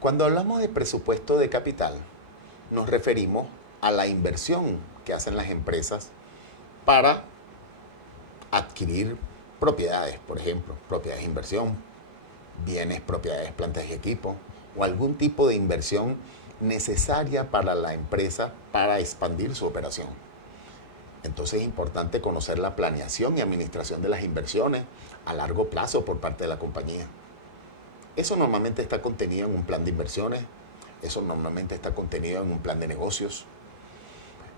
Cuando hablamos de presupuesto de capital, nos referimos a la inversión que hacen las empresas para adquirir propiedades, por ejemplo, propiedades de inversión, bienes, propiedades, plantas y equipos, o algún tipo de inversión necesaria para la empresa para expandir su operación. Entonces es importante conocer la planeación y administración de las inversiones a largo plazo por parte de la compañía. Eso normalmente está contenido en un plan de inversiones, eso normalmente está contenido en un plan de negocios.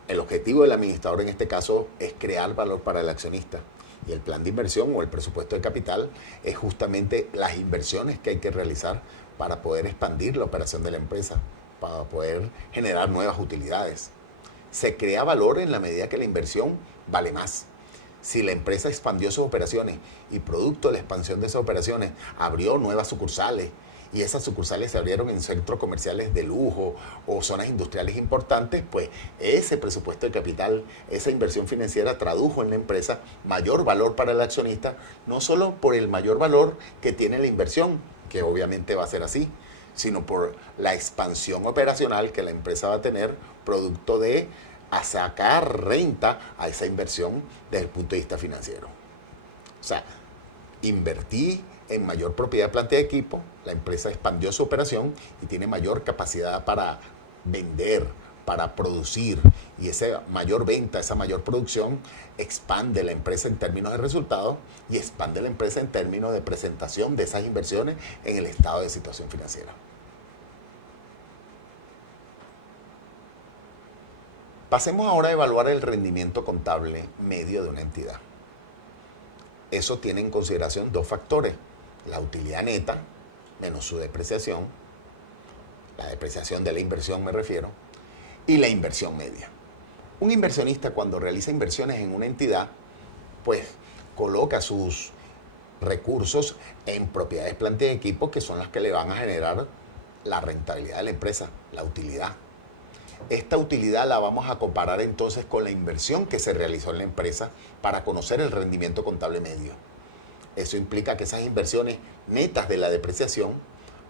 El objetivo del administrador en este caso es crear valor para el accionista. Y el plan de inversión o el presupuesto de capital es justamente las inversiones que hay que realizar para poder expandir la operación de la empresa, para poder generar nuevas utilidades. Se crea valor en la medida que la inversión vale más. Si la empresa expandió sus operaciones y producto de la expansión de esas operaciones abrió nuevas sucursales y esas sucursales se abrieron en centros comerciales de lujo o zonas industriales importantes, pues ese presupuesto de capital, esa inversión financiera tradujo en la empresa mayor valor para el accionista, no solo por el mayor valor que tiene la inversión, que obviamente va a ser así, sino por la expansión operacional que la empresa va a tener producto de a sacar renta a esa inversión desde el punto de vista financiero. O sea, invertí en mayor propiedad, planta de equipo, la empresa expandió su operación y tiene mayor capacidad para vender, para producir, y esa mayor venta, esa mayor producción expande la empresa en términos de resultados y expande la empresa en términos de presentación de esas inversiones en el estado de situación financiera. Pasemos ahora a evaluar el rendimiento contable medio de una entidad. Eso tiene en consideración dos factores: la utilidad neta menos su depreciación, la depreciación de la inversión me refiero, y la inversión media. Un inversionista, cuando realiza inversiones en una entidad, pues coloca sus recursos en propiedades, planta y equipo, que son las que le van a generar la rentabilidad de la empresa, la utilidad. Esta utilidad la vamos a comparar entonces con la inversión que se realizó en la empresa para conocer el rendimiento contable medio. Eso implica que esas inversiones netas de la depreciación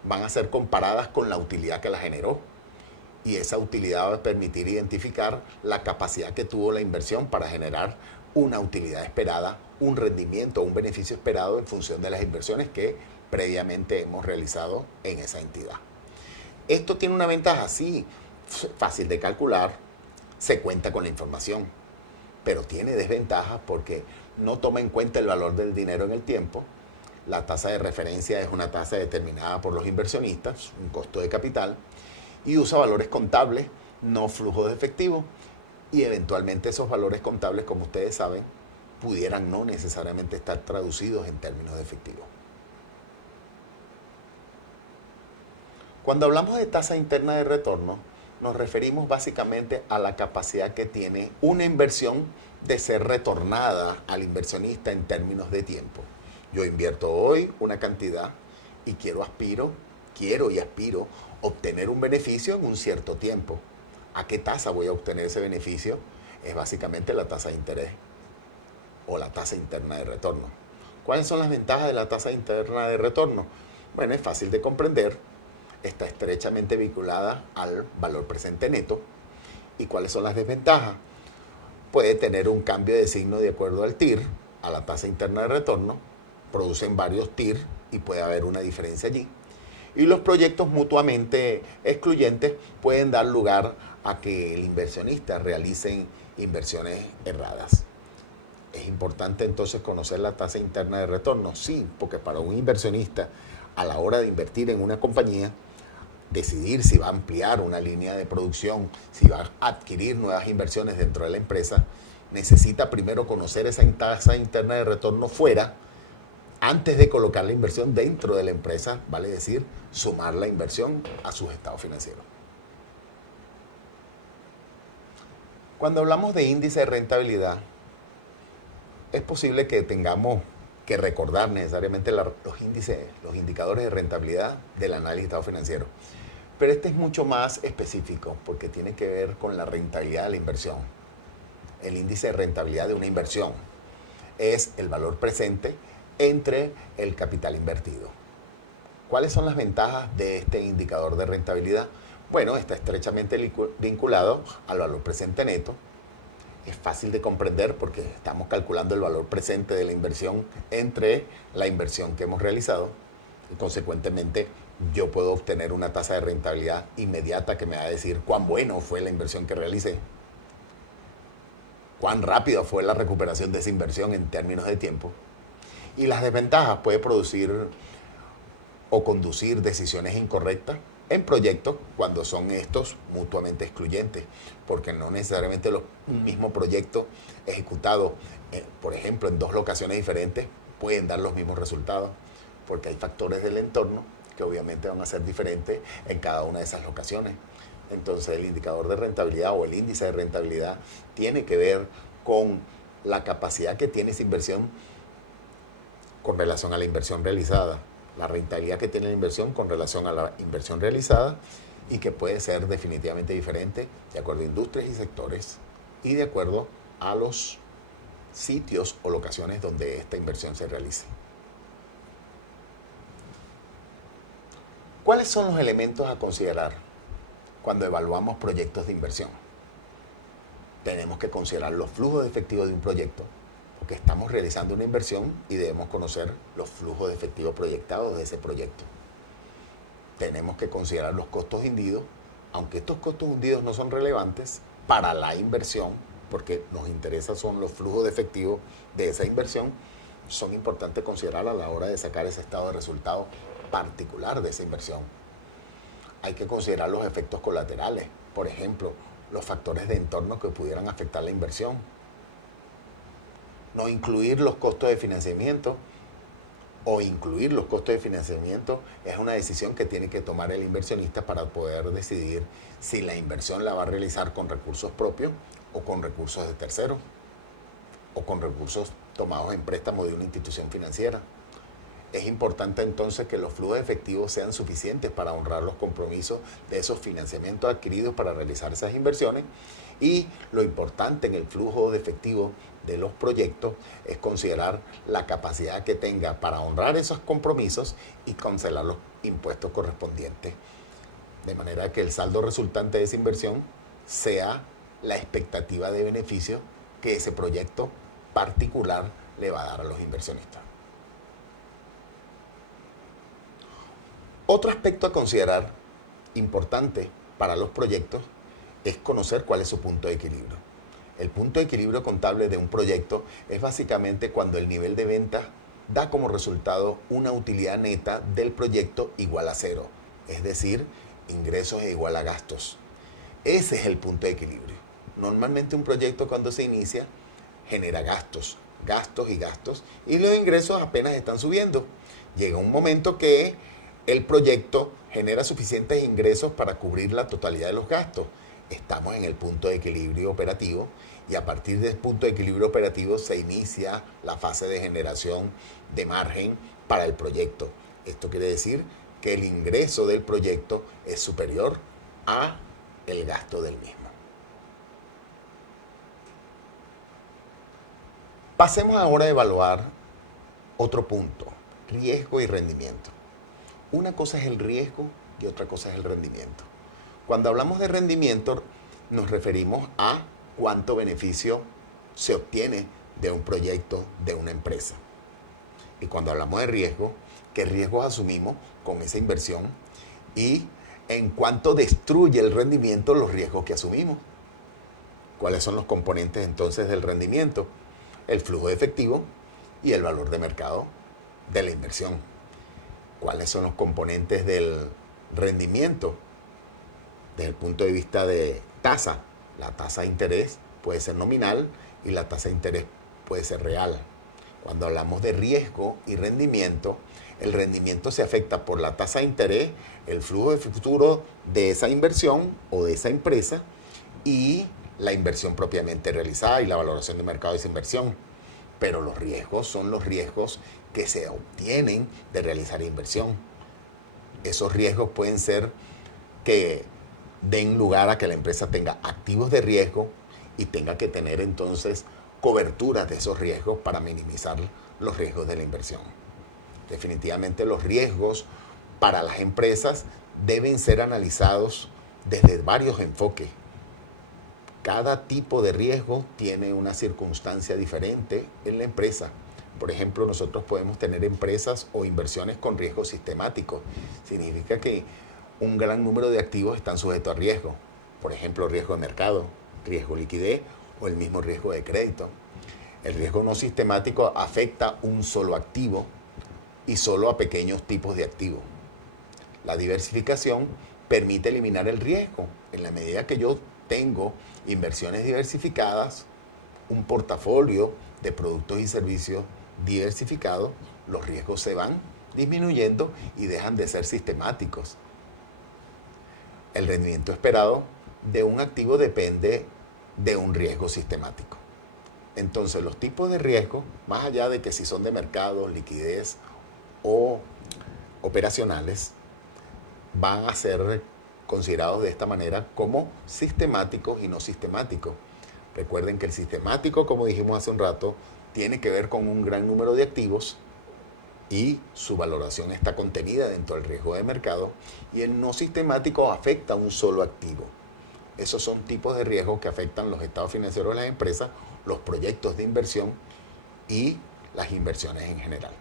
van a ser comparadas con la utilidad que la generó. Y esa utilidad va a permitir identificar la capacidad que tuvo la inversión para generar una utilidad esperada, un rendimiento, un beneficio esperado en función de las inversiones que previamente hemos realizado en esa entidad. Esto tiene una ventaja, sí, fácil de calcular, se cuenta con la información, pero tiene desventajas porque no toma en cuenta el valor del dinero en el tiempo. La tasa de referencia es una tasa determinada por los inversionistas, un costo de capital, y usa valores contables, no flujos de efectivo, y eventualmente esos valores contables, como ustedes saben, pudieran no necesariamente estar traducidos en términos de efectivo. Cuando hablamos de tasa interna de retorno, nos referimos básicamente a la capacidad que tiene una inversión de ser retornada al inversionista en términos de tiempo. Yo invierto hoy una cantidad y aspiro obtener un beneficio en un cierto tiempo. ¿A qué tasa voy a obtener ese beneficio? Es básicamente la tasa de interés o la tasa interna de retorno. ¿Cuáles son las ventajas de la tasa interna de retorno? Bueno, es fácil de comprender. Está estrechamente vinculada al valor presente neto. ¿Y cuáles son las desventajas? Puede tener un cambio de signo de acuerdo al TIR, a la tasa interna de retorno. Producen varios TIR y puede haber una diferencia allí. Y los proyectos mutuamente excluyentes pueden dar lugar a que el inversionista realice inversiones erradas. ¿Es importante entonces conocer la tasa interna de retorno? Sí, porque para un inversionista, a la hora de invertir en una compañía, decidir si va a ampliar una línea de producción, si va a adquirir nuevas inversiones dentro de la empresa, necesita primero conocer esa tasa interna de retorno fuera, antes de colocar la inversión dentro de la empresa, vale decir, sumar la inversión a sus estados financieros. Cuando hablamos de índice de rentabilidad, es posible que tengamos que recordar necesariamente los indicadores de rentabilidad del análisis de estado financiero. Pero este es mucho más específico porque tiene que ver con la rentabilidad de la inversión. El índice de rentabilidad de una inversión es el valor presente entre el capital invertido. ¿Cuáles son las ventajas de este indicador de rentabilidad? Bueno, está estrechamente vinculado al valor presente neto. Es fácil de comprender porque estamos calculando el valor presente de la inversión entre la inversión que hemos realizado y consecuentemente yo puedo obtener una tasa de rentabilidad inmediata que me va a decir cuán bueno fue la inversión que realicé, cuán rápido fue la recuperación de esa inversión en términos de tiempo. Y las desventajas puede producir o conducir decisiones incorrectas en proyectos cuando son estos mutuamente excluyentes, porque no necesariamente los mismos proyectos ejecutados, por ejemplo, en dos locaciones diferentes, pueden dar los mismos resultados, porque hay factores del entorno que obviamente van a ser diferentes en cada una de esas locaciones. Entonces el indicador de rentabilidad o el índice de rentabilidad tiene que ver con la capacidad que tiene esa inversión con relación a la inversión realizada, la rentabilidad que tiene la inversión con relación a la inversión realizada y que puede ser definitivamente diferente de acuerdo a industrias y sectores y de acuerdo a los sitios o locaciones donde esta inversión se realice. ¿Cuáles son los elementos a considerar cuando evaluamos proyectos de inversión? Tenemos que considerar los flujos de efectivo de un proyecto, porque estamos realizando una inversión y debemos conocer los flujos de efectivo proyectados de ese proyecto. Tenemos que considerar los costos hundidos, aunque estos costos hundidos no son relevantes para la inversión, porque nos interesa son los flujos de efectivo de esa inversión, son importantes considerar a la hora de sacar ese estado de resultado particular de esa inversión. Hay que considerar los efectos colaterales, por ejemplo, los factores de entorno que pudieran afectar la inversión. No incluir los costos de financiamiento o incluir los costos de financiamiento es una decisión que tiene que tomar el inversionista para poder decidir si la inversión la va a realizar con recursos propios o con recursos de terceros o con recursos tomados en préstamo de una institución financiera. Es importante entonces que los flujos efectivos sean suficientes para honrar los compromisos de esos financiamientos adquiridos para realizar esas inversiones y lo importante en el flujo de efectivo de los proyectos es considerar la capacidad que tenga para honrar esos compromisos y cancelar los impuestos correspondientes. De manera que el saldo resultante de esa inversión sea la expectativa de beneficio que ese proyecto particular le va a dar a los inversionistas. Otro aspecto a considerar importante para los proyectos es conocer cuál es su punto de equilibrio. El punto de equilibrio contable de un proyecto es básicamente cuando el nivel de ventas da como resultado una utilidad neta del proyecto igual a cero, es decir, ingresos es igual a gastos. Ese es el punto de equilibrio. Normalmente un proyecto cuando se inicia genera gastos, y los ingresos apenas están subiendo. Llega un momento que el proyecto genera suficientes ingresos para cubrir la totalidad de los gastos. Estamos en el punto de equilibrio operativo y a partir del punto de equilibrio operativo se inicia la fase de generación de margen para el proyecto. Esto quiere decir que el ingreso del proyecto es superior a el gasto del mismo. Pasemos ahora a evaluar otro punto, riesgo y rendimiento. Una cosa es el riesgo y otra cosa es el rendimiento. Cuando hablamos de rendimiento, nos referimos a cuánto beneficio se obtiene de un proyecto, de una empresa. Y cuando hablamos de riesgo, ¿qué riesgos asumimos con esa inversión? Y en cuánto destruye el rendimiento los riesgos que asumimos. ¿Cuáles son los componentes entonces del rendimiento? El flujo de efectivo y el valor de mercado de la inversión. ¿Cuáles son los componentes del rendimiento? Desde el punto de vista de tasa, la tasa de interés puede ser nominal y la tasa de interés puede ser real. Cuando hablamos de riesgo y rendimiento, el rendimiento se afecta por la tasa de interés, el flujo de futuro de esa inversión o de esa empresa y la inversión propiamente realizada y la valoración de mercado de esa inversión. Pero los riesgos son los riesgos que se obtienen de realizar inversión. Esos riesgos pueden ser que den lugar a que la empresa tenga activos de riesgo y tenga que tener entonces coberturas de esos riesgos para minimizar los riesgos de la inversión. Definitivamente los riesgos para las empresas deben ser analizados desde varios enfoques. Cada tipo de riesgo tiene una circunstancia diferente en la empresa. Por ejemplo, nosotros podemos tener empresas o inversiones con riesgo sistemático. Significa que un gran número de activos están sujetos a riesgo. Por ejemplo, riesgo de mercado, riesgo de liquidez o el mismo riesgo de crédito. El riesgo no sistemático afecta un solo activo y solo a pequeños tipos de activos. La diversificación permite eliminar el riesgo. En la medida que yo tengo inversiones diversificadas, un portafolio de productos y servicios diversificados, los riesgos se van disminuyendo y dejan de ser sistemáticos. El rendimiento esperado de un activo depende de un riesgo sistemático. Entonces, los tipos de riesgo, más allá de que si son de mercado, liquidez o operacionales, van a ser considerados de esta manera como sistemáticos y no sistemáticos. Recuerden que el sistemático, como dijimos hace un rato, tiene que ver con un gran número de activos y su valoración está contenida dentro del riesgo de mercado, y el no sistemático afecta a un solo activo. Esos son tipos de riesgos que afectan los estados financieros de las empresas, los proyectos de inversión y las inversiones en general.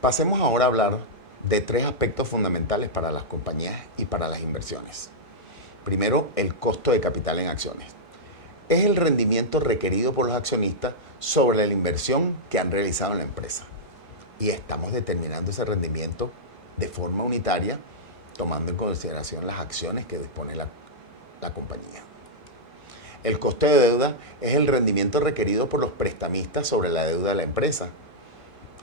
Pasemos ahora a hablar de tres aspectos fundamentales para las compañías y para las inversiones. Primero, el costo de capital en acciones. Es el rendimiento requerido por los accionistas sobre la inversión que han realizado en la empresa. Y estamos determinando ese rendimiento de forma unitaria, tomando en consideración las acciones que dispone la compañía. El costo de deuda es el rendimiento requerido por los prestamistas sobre la deuda de la empresa.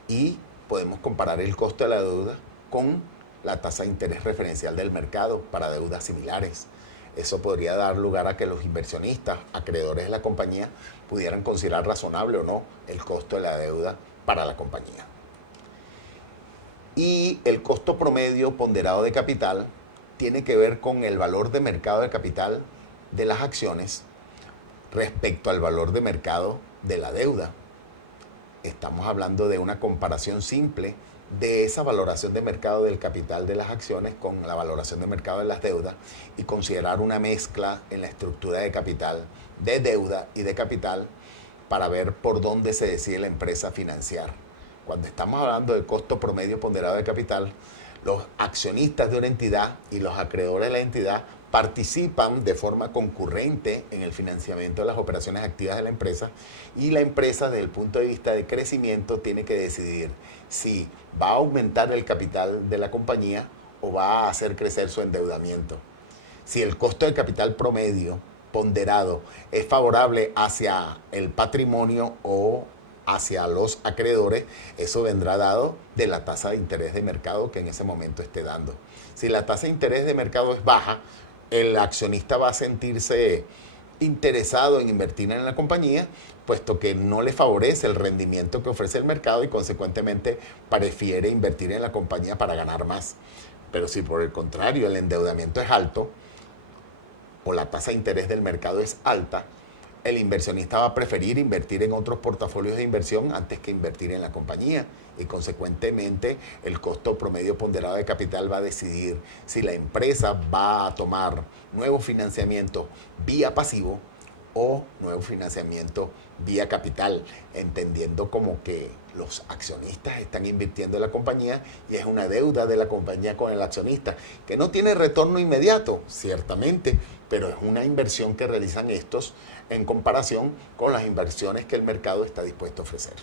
Y podemos comparar el costo de la deuda con la tasa de interés referencial del mercado para deudas similares. Eso podría dar lugar a que los inversionistas, acreedores de la compañía, pudieran considerar razonable o no el costo de la deuda para la compañía. Y el costo promedio ponderado de capital tiene que ver con el valor de mercado de capital de las acciones respecto al valor de mercado de la deuda. Estamos hablando de una comparación simple de esa valoración de mercado del capital de las acciones con la valoración de mercado de las deudas y considerar una mezcla en la estructura de capital, de deuda y de capital para ver por dónde se decide la empresa financiar. Cuando estamos hablando del costo promedio ponderado de capital, los accionistas de una entidad y los acreedores de la entidad participan de forma concurrente en el financiamiento de las operaciones activas de la empresa, y la empresa, desde el punto de vista de crecimiento, tiene que decidir si va a aumentar el capital de la compañía o va a hacer crecer su endeudamiento. Si el costo de capital promedio ponderado es favorable hacia el patrimonio o hacia los acreedores, eso vendrá dado de la tasa de interés de mercado que en ese momento esté dando. Si la tasa de interés de mercado es baja, el accionista va a sentirse interesado en invertir en la compañía, puesto que no le favorece el rendimiento que ofrece el mercado y consecuentemente prefiere invertir en la compañía para ganar más. Pero si por el contrario el endeudamiento es alto o la tasa de interés del mercado es alta, el inversionista va a preferir invertir en otros portafolios de inversión antes que invertir en la compañía, y consecuentemente el costo promedio ponderado de capital va a decidir si la empresa va a tomar nuevo financiamiento vía pasivo o nuevo financiamiento vía capital, entendiendo como que los accionistas están invirtiendo en la compañía y es una deuda de la compañía con el accionista, que no tiene retorno inmediato, ciertamente, pero es una inversión que realizan estos en comparación con las inversiones que el mercado está dispuesto a ofrecer.